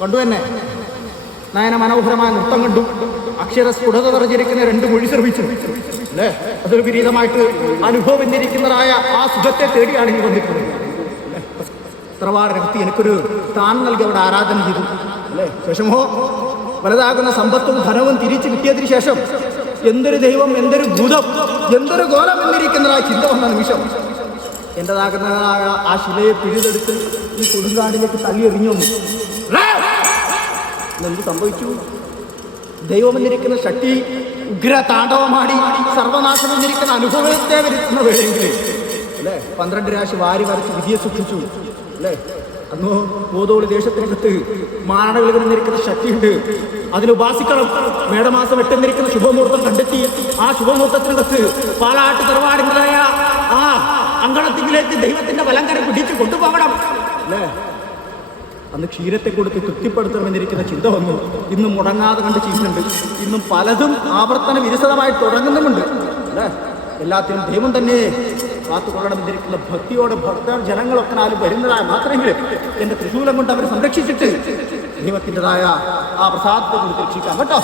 കണ്ടു തന്നെ നയന മനോഹരമായ നൃത്തം കണ്ടു. അക്ഷര സ്ഫുടത നിറഞ്ഞിരിക്കുന്ന 2 മൊഴി ശ്രമിച്ചു അല്ലേ. അതൊരു വിപരീതമായിട്ട് അനുഭവന്നിരിക്കുന്നതായ ആ സുഖത്തെ തേടിയാണ് ഇനി വന്നിട്ടുള്ളത്. തറവാട് രക്തി എനിക്കൊരു സ്ഥാനം നൽകി അവിടെ ആരാധന ചെയ്തു അല്ലേ. ശേഷമോ വലുതാകുന്ന സമ്പത്തും ധനവും തിരിച്ചു കിട്ടിയതിന് ശേഷം എന്തൊരു ദൈവം, എന്തൊരു ഭൂതം, എന്തൊരു ഗോലം എന്നിരിക്കുന്നതായ ചിന്ത വന്ന നിമിഷം എൻ്റെതാകുന്നതായ ആ ശിലയെ പിഴുതെടുത്ത് ഈ കൊടുങ്കാടിലേക്ക് തള്ളി എറിഞ്ഞു. എന്ത് സംഭവിച്ചു? ദൈവമെന്നിരിക്കുന്ന ശക്തി ഉഗ്ര താണ്ഡവമാടി സർവനാശം എന്നിരിക്കുന്ന അനുഭവത്തെ വരുത്തുന്ന വേളയെങ്കിൽ അല്ലേ 12 രാശി വാരി വരച്ച് വിധിയെ സൂക്ഷിച്ചു അല്ലേ. അന്ന് ഗോതോളി ദേശത്തിനകത്ത് മാരണകൾ എന്നിരിക്കുന്ന ശക്തിയുണ്ട്, അതിന് ഉപാസിക്കണം. മേടമാസം 8 എന്നിരിക്കുന്ന ശുഭമുഹൂർത്തം കണ്ടെത്തി ആ ശുഭമുഹൂർത്തത്തിനകത്ത് പാലാട്ട് തറവാടിൻ്റെതായ ആ അങ്കണത്തിലേക്ക് ദൈവത്തിന്റെ വലങ്കര പിടിച്ച് കൊണ്ടുപോകണം അല്ലേ. അന്ന് ക്ഷീരത്തെ കൊടുത്ത് തൃപ്തിപ്പെടുത്തണമെന്നിരിക്കുന്ന ചിന്ത വന്നു. ഇന്നും മുടങ്ങാതെ കണ്ട് ചെയ്യുന്നുണ്ട്. ഇന്നും പലതും ആവർത്തന വിരസതമായി തുടങ്ങുന്നുമുണ്ട് അല്ലേ. എല്ലാത്തിനും ദൈവം തന്നെ കാത്തുകൊള്ളണമെന്നിരിക്കുന്ന ഭക്തിയോടെ ജനങ്ങളൊക്കെ നാലും വരുന്നതായ മാത്രമെങ്കിലും എൻ്റെ തൃശൂലം കൊണ്ട് അവരെ സംരക്ഷിച്ചിട്ട് ദൈവത്തിൻ്റെതായ ആ പ്രസാദത്തെ കൊണ്ട് രക്ഷിക്കാം കേട്ടോ.